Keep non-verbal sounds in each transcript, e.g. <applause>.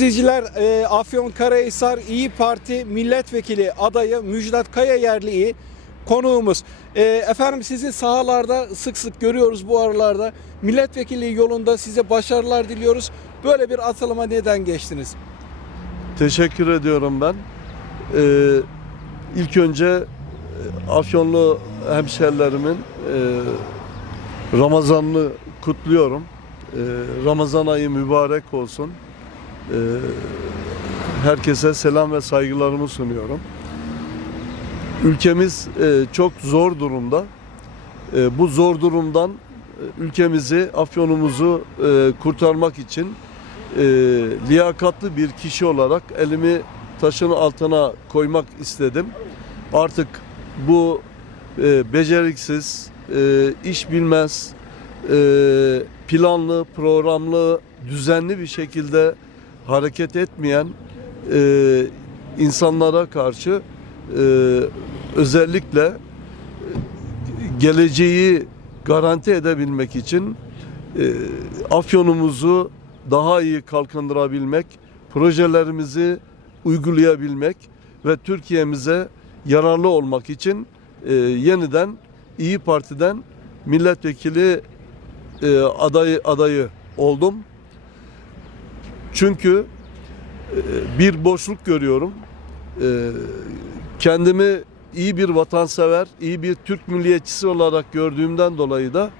İzleyiciler, e, Afyonkarahisar İyi Parti Milletvekili adayı Müjdat Kayayerli'yi konuğumuz. E, efendim sizi sahalarda sık sık görüyoruz bu aralarda. Milletvekili yolunda size başarılar diliyoruz. Böyle bir atılıma neden geçtiniz? Teşekkür ediyorum ben. Ee, ilk önce e, Afyonlu hemşerilerimin e, Ramazanını kutluyorum. E, Ramazan ayı mübarek olsun. E, herkese selam ve saygılarımı sunuyorum. Ülkemiz e, çok zor durumda. E, bu zor durumdan e, ülkemizi, Afyonumuzu kurtarmak için liyakatlı bir kişi olarak elimi taşın altına koymak istedim. Artık bu beceriksiz, iş bilmez, planlı, programlı, düzenli bir şekilde hareket etmeyen e, insanlara karşı e, özellikle geleceği garanti edebilmek için e, Afyonumuzu daha iyi kalkındırabilmek, projelerimizi uygulayabilmek ve Türkiye'mize yararlı olmak için e, yeniden İyi Parti'den milletvekili e, adayı adayı oldum. Çünkü e, bir boşluk görüyorum. E, kendimi iyi bir vatansever, iyi bir Türk milliyetçisi olarak gördüğümden dolayı da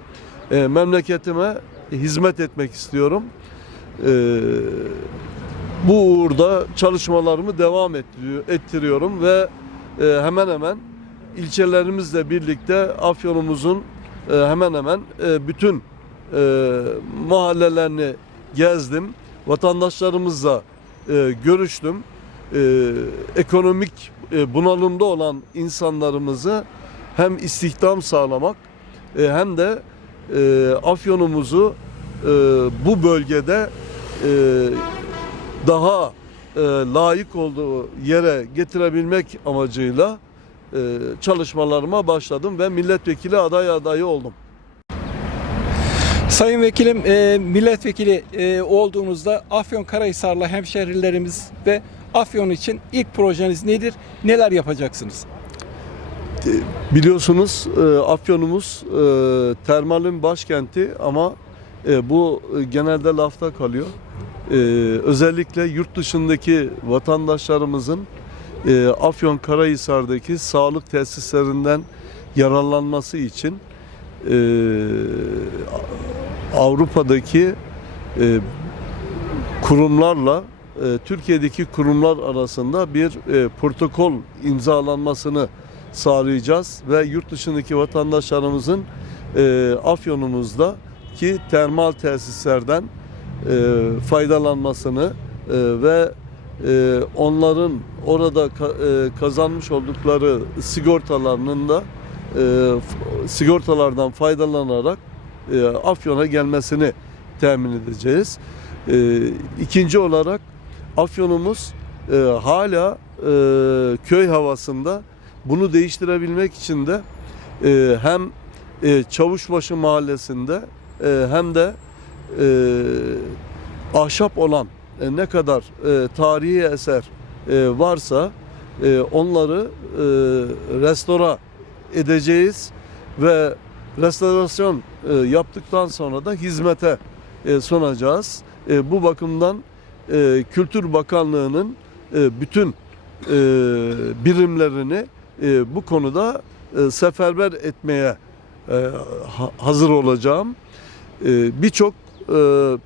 e, memleketime hizmet etmek istiyorum. Bu uğurda çalışmalarımı devam ettiriyor- ettiriyorum ve hemen hemen ilçelerimizle birlikte Afyon'umuzun hemen hemen bütün mahallelerini gezdim. Vatandaşlarımızla e, görüştüm. E, ekonomik e, bunalımda olan insanlarımızı hem istihdam sağlamak e, hem de e, Afyon'umuzu e, bu bölgede e, daha e, layık olduğu yere getirebilmek amacıyla e, çalışmalarıma başladım ve milletvekili aday adayı oldum. Sayın Vekilim, e, milletvekili e, olduğunuzda Afyonkarahisar'la hemşehrilerimiz ve Afyon için ilk projeniz nedir? Neler yapacaksınız? Biliyorsunuz e, Afyon'umuz e, termalin başkenti ama e, bu e, genelde lafta kalıyor. E, özellikle yurt dışındaki vatandaşlarımızın e, Afyon Karahisar'daki sağlık tesislerinden yararlanması için e, Avrupa'daki e, kurumlarla e, Türkiye'deki kurumlar arasında bir e, protokol imzalanmasını sağlayacağız ve yurt dışındaki vatandaşlarımızın e, Afyon'umuzda ki termal tesislerden e, faydalanmasını e, ve e, onların orada ka- e, kazanmış oldukları sigortalarının da e, sigortalardan faydalanarak e, Afyon'a gelmesini temin edeceğiz. E, ikinci olarak Afyon'umuz e, hala e, köy havasında bunu değiştirebilmek için de e, hem e, Çavuşbaşı mahallesinde e, hem de e, ahşap olan e, ne kadar e, tarihi eser e, varsa e, onları e, restora edeceğiz ve restorasyon e, yaptıktan sonra da hizmete e, sunacağız. E, bu bakımdan e, Kültür Bakanlığı'nın e, bütün e, birimlerini e, bu konuda e, seferber etmeye e, ha- hazır olacağım. E, Birçok e,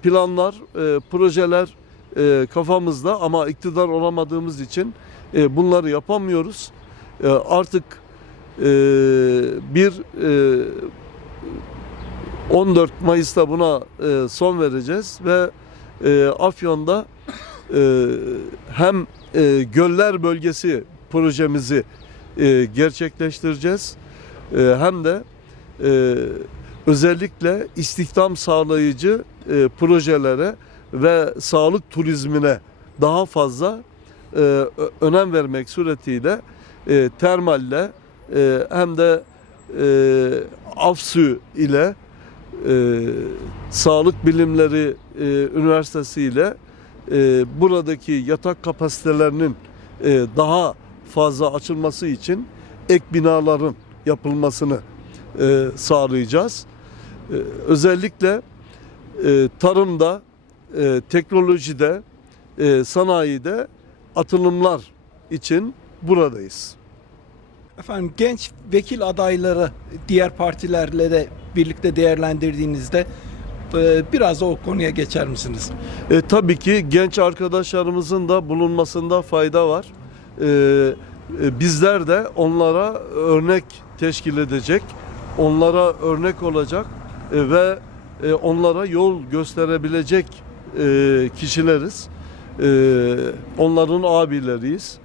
planlar, e, projeler e, kafamızda ama iktidar olamadığımız için e, bunları yapamıyoruz. E, Artık bir e, 14 Mayıs'ta buna e, son vereceğiz ve e, Afyon'da e, hem e, göller bölgesi projemizi e, gerçekleştireceğiz e, hem de e, özellikle istihdam sağlayıcı e, projelere ve sağlık turizmine daha fazla e, önem vermek suretiyle e, termalle e, hem de e, AFSÜ ile e, Sağlık Bilimleri e, Üniversitesi ile e, buradaki yatak kapasitelerinin e, daha fazla açılması için ek binaların yapılmasını e, sağlayacağız. E, özellikle e, tarımda, e, teknolojide, e, sanayide atılımlar için buradayız. Efendim genç vekil adayları diğer partilerle de birlikte değerlendirdiğinizde e, biraz da o konuya geçer misiniz? E, tabii ki genç arkadaşlarımızın da bulunmasında fayda var. E, e, bizler de onlara örnek teşkil edecek, onlara örnek olacak e, ve onlara yol gösterebilecek kişileriz. Onların abileriyiz.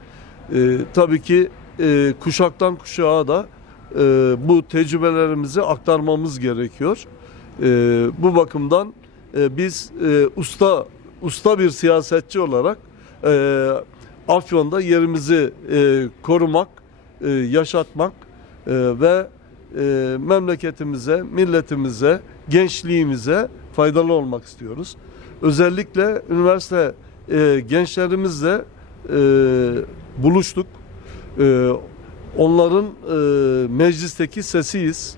Tabii ki e, kuşaktan kuşağa da e, bu tecrübelerimizi aktarmamız gerekiyor. E, bu bakımdan e, biz e, usta usta bir siyasetçi olarak e, Afyon'da yerimizi e, korumak, e, yaşatmak e, ve e, memleketimize, milletimize, gençliğimize faydalı olmak istiyoruz. Özellikle üniversite e, gençlerimizle e, buluştuk. E, onların e, meclisteki sesiyiz.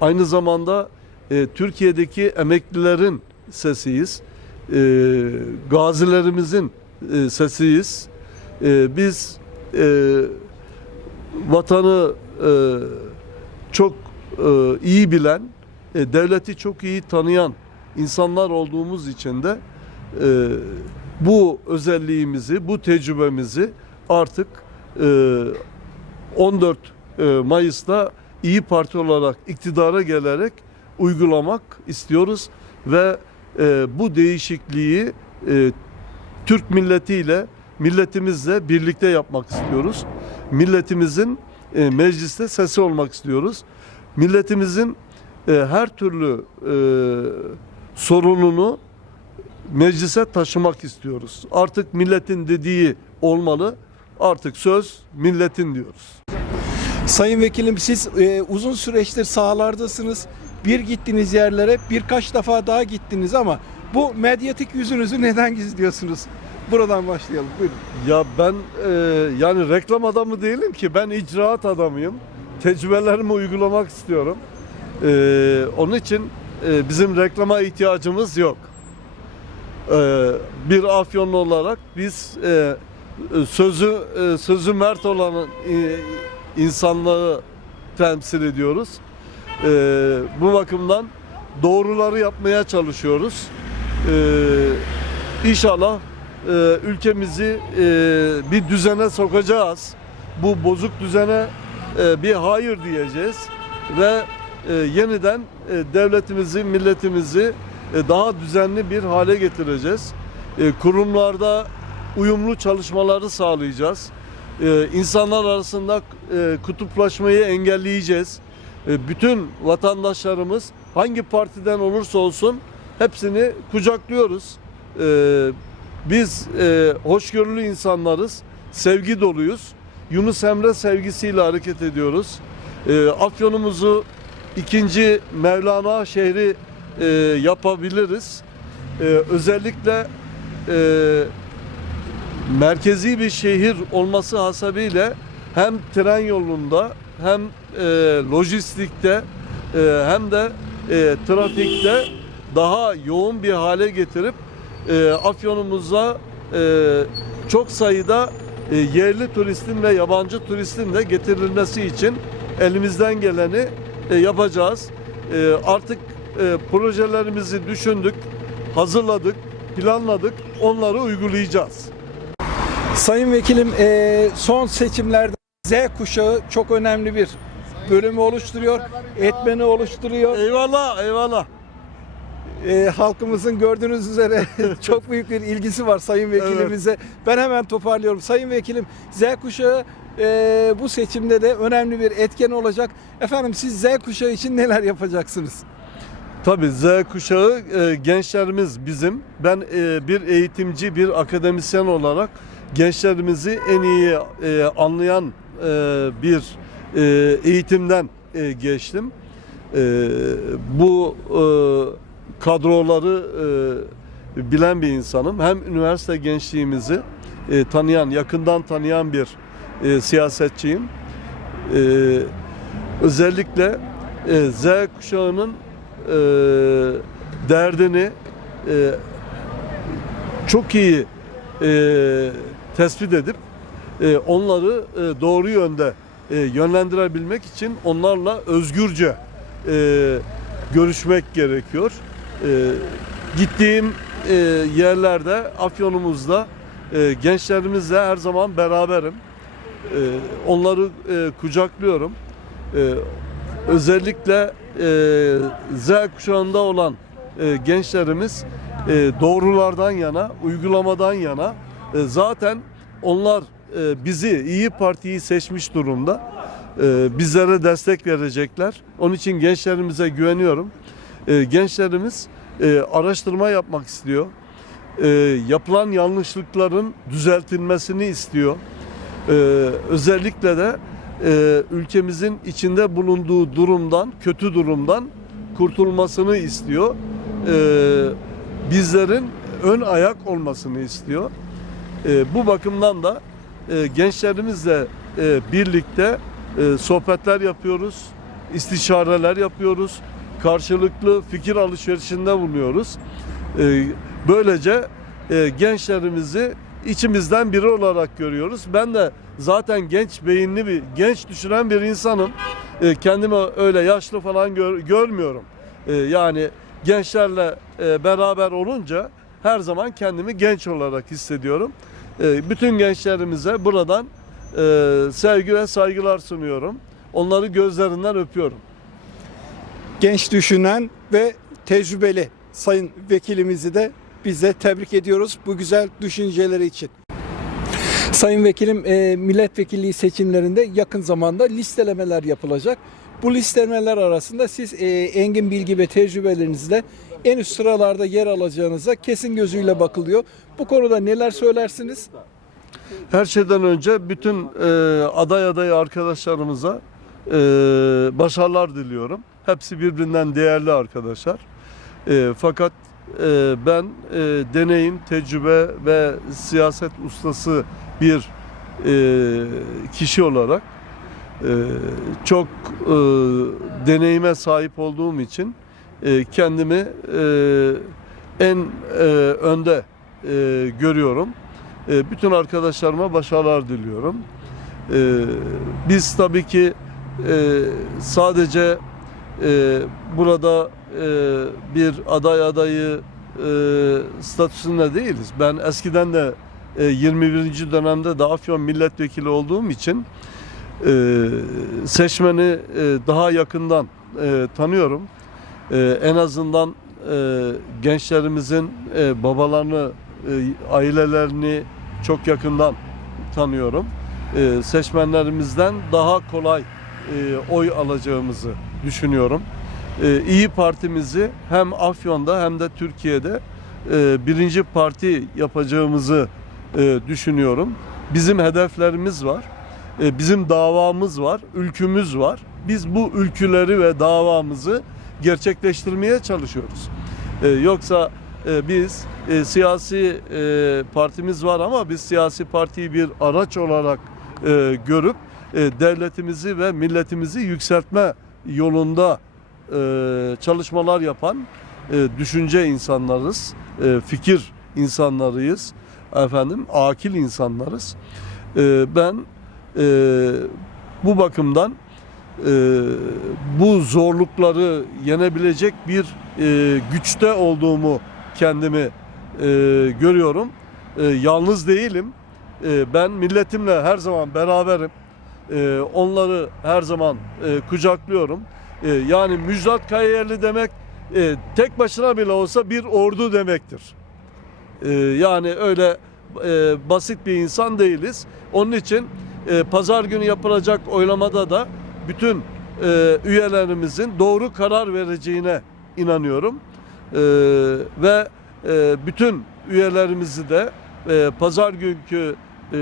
Aynı zamanda e, Türkiye'deki emeklilerin sesiyiz. E, gazilerimizin sesiyiz. Biz vatanı çok iyi bilen, devleti çok iyi tanıyan insanlar olduğumuz için de bu özelliğimizi, bu tecrübemizi artık 14 e, Mayıs'ta İyi Parti olarak iktidara gelerek uygulamak istiyoruz ve e, bu değişikliği e, Türk milletiyle, milletimizle birlikte yapmak istiyoruz. Milletimizin mecliste sesi olmak istiyoruz. Milletimizin her türlü sorununu meclise taşımak istiyoruz. Artık milletin dediği olmalı. Artık söz milletin diyoruz. Sayın Vekilim siz e, uzun süreçtir sahalardasınız. Bir gittiğiniz yerlere birkaç defa daha gittiniz ama bu medyatik yüzünüzü neden gizliyorsunuz? Buradan başlayalım. Buyurun. Ya ben e, yani reklam adamı değilim ki ben icraat adamıyım. Tecrübelerimi uygulamak istiyorum. E, onun için e, bizim reklama ihtiyacımız yok. E, bir Afyonlu olarak biz e, sözü e, sözü mert olan e, insanlığı temsil ediyoruz. E, bu bakımdan doğruları yapmaya çalışıyoruz. E, İnşallah e, ülkemizi e, bir düzene sokacağız. Bu bozuk düzene e, bir hayır diyeceğiz ve e, yeniden e, devletimizi, milletimizi e, daha düzenli bir hale getireceğiz. E, kurumlarda uyumlu çalışmaları sağlayacağız. E, insanlar arasında e, kutuplaşmayı engelleyeceğiz. E, bütün vatandaşlarımız hangi partiden olursa olsun hepsini kucaklıyoruz. E, biz e, hoşgörülü insanlarız, sevgi doluyuz. Yunus Emre sevgisiyle hareket ediyoruz. E, Afyonumuzu ikinci Mevlana şehri e, yapabiliriz. E, özellikle e, merkezi bir şehir olması hasebiyle hem tren yolunda hem e, lojistikte e, hem de e, trafikte daha yoğun bir hale getirip e, Afyonumuza e, çok sayıda e, yerli turistin ve yabancı turistin de getirilmesi için elimizden geleni e, yapacağız. E, artık e, projelerimizi düşündük, hazırladık, planladık, onları uygulayacağız. Sayın Vekilim e, son seçimlerde Z kuşağı çok önemli bir bölümü oluşturuyor. Etmeni oluşturuyor. Eyvallah, eyvallah. E, halkımızın gördüğünüz üzere <laughs> çok büyük bir ilgisi var Sayın Vekilimize. Ben hemen toparlıyorum. Sayın Vekilim Z kuşağı e, bu seçimde de önemli bir etken olacak. Efendim siz Z kuşağı için neler yapacaksınız? Tabii Z kuşağı e, gençlerimiz bizim. Ben e, bir eğitimci, bir akademisyen olarak gençlerimizi en iyi e, anlayan e, bir e, eğitimden e, geçtim. E, bu e, kadroları bilen bir insanım. Hem üniversite gençliğimizi e, tanıyan, yakından tanıyan bir e, siyasetçiyim. E, özellikle e, Z kuşağının e, derdini e, çok iyi e, tespit edip e, onları e, doğru yönde e, yönlendirebilmek için onlarla özgürce e, görüşmek gerekiyor. E, gittiğim e, yerlerde Afyon'umuzda e, gençlerimizle her zaman beraberim. E, onları e, kucaklıyorum. E, özellikle e, Z kuşağında olan e, gençlerimiz e, doğrulardan yana, uygulamadan yana zaten onlar e, bizi iyi Parti'yi seçmiş durumda. E, bizlere destek verecekler. Onun için gençlerimize güveniyorum. E, gençlerimiz e, araştırma yapmak istiyor. E, yapılan yanlışlıkların düzeltilmesini istiyor. E, özellikle de e, ülkemizin içinde bulunduğu durumdan, kötü durumdan kurtulmasını istiyor. E, bizlerin ön ayak olmasını istiyor. E, bu bakımdan da e, gençlerimizle e, birlikte e, sohbetler yapıyoruz, istişareler yapıyoruz, karşılıklı fikir alışverişinde bulunuyoruz. E, böylece e, gençlerimizi içimizden biri olarak görüyoruz. Ben de zaten genç beyinli bir, genç düşünen bir insanım. E, kendimi öyle yaşlı falan gör- görmüyorum. E, yani gençlerle e, beraber olunca her zaman kendimi genç olarak hissediyorum. E, bütün gençlerimize buradan e, sevgi ve saygılar sunuyorum. Onları gözlerinden öpüyorum. genç düşünen ve tecrübeli sayın vekilimizi de biz de tebrik ediyoruz bu güzel düşünceleri için. Sayın vekilim e, milletvekilliği seçimlerinde yakın zamanda listelemeler yapılacak. Bu listelemeler arasında siz e, engin bilgi ve tecrübelerinizle en üst sıralarda yer alacağınıza kesin gözüyle bakılıyor. Bu konuda neler söylersiniz? Her şeyden önce bütün e, aday adayı arkadaşlarımıza e, başarılar diliyorum. Hepsi birbirinden değerli arkadaşlar. E, fakat e, ben e, deneyim, tecrübe ve siyaset ustası bir e, kişi olarak e, çok e, deneyime sahip olduğum için e, kendimi e, en e, önde görüyorum. Bütün arkadaşlarıma başarılar diliyorum. Biz tabii ki sadece burada bir aday adayı statüsünde değiliz. Ben eskiden de e, 21. dönemde de Afyon milletvekili olduğum için seçmeni daha yakından tanıyorum. E, en azından e, gençlerimizin e, babalarını, e, ailelerini çok yakından tanıyorum. E, seçmenlerimizden daha kolay e, oy alacağımızı düşünüyorum. E, İyi Partimizi hem Afyon'da hem de Türkiye'de e, birinci parti yapacağımızı e, düşünüyorum. Bizim hedeflerimiz var. E, bizim davamız var, ülkümüz var. Biz bu ülküleri ve davamızı gerçekleştirmeye çalışıyoruz. E, yoksa e, biz e, siyasi e, partimiz var ama biz siyasi partiyi bir araç olarak e, görüp e, devletimizi ve milletimizi yükseltme yolunda e, çalışmalar yapan e, düşünce insanlarız, e, fikir insanlarıyız, efendim akil insanlarız. E, ben e, bu bakımdan e, bu zorlukları yenebilecek bir e, güçte olduğumu kendimi e, görüyorum. E, yalnız değilim. E, ben milletimle her zaman beraberim. E, onları her zaman e, kucaklıyorum. E, yani Müjdat Kayayerli demek e, tek başına bile olsa bir ordu demektir. E, yani öyle e, basit bir insan değiliz. Onun için e, pazar günü yapılacak oylamada da bütün e, üyelerimizin doğru karar vereceğine inanıyorum. E, ve e, bütün üyelerimizi de e, pazar günkü e,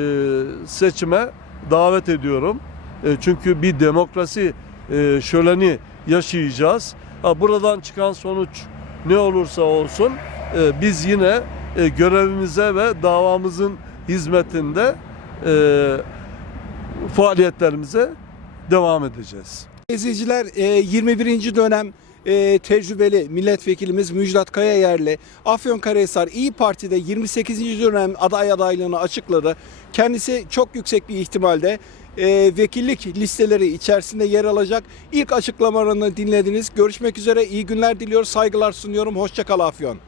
seçime davet ediyorum. E, çünkü bir demokrasi e, şöleni yaşayacağız. Ha, buradan çıkan sonuç ne olursa olsun e, biz yine e, görevimize ve davamızın hizmetinde e, faaliyetlerimize devam edeceğiz. İzleyiciler e, 21. dönem e, tecrübeli milletvekilimiz Müjdat Kayayerli Afyonkarahisar İyi Parti'de 28. dönem aday adaylığını açıkladı. Kendisi çok yüksek bir ihtimalde e, vekillik listeleri içerisinde yer alacak. İlk açıklamalarını dinlediniz. Görüşmek üzere. İyi günler diliyoruz. Saygılar sunuyorum. Hoşçakal Afyon.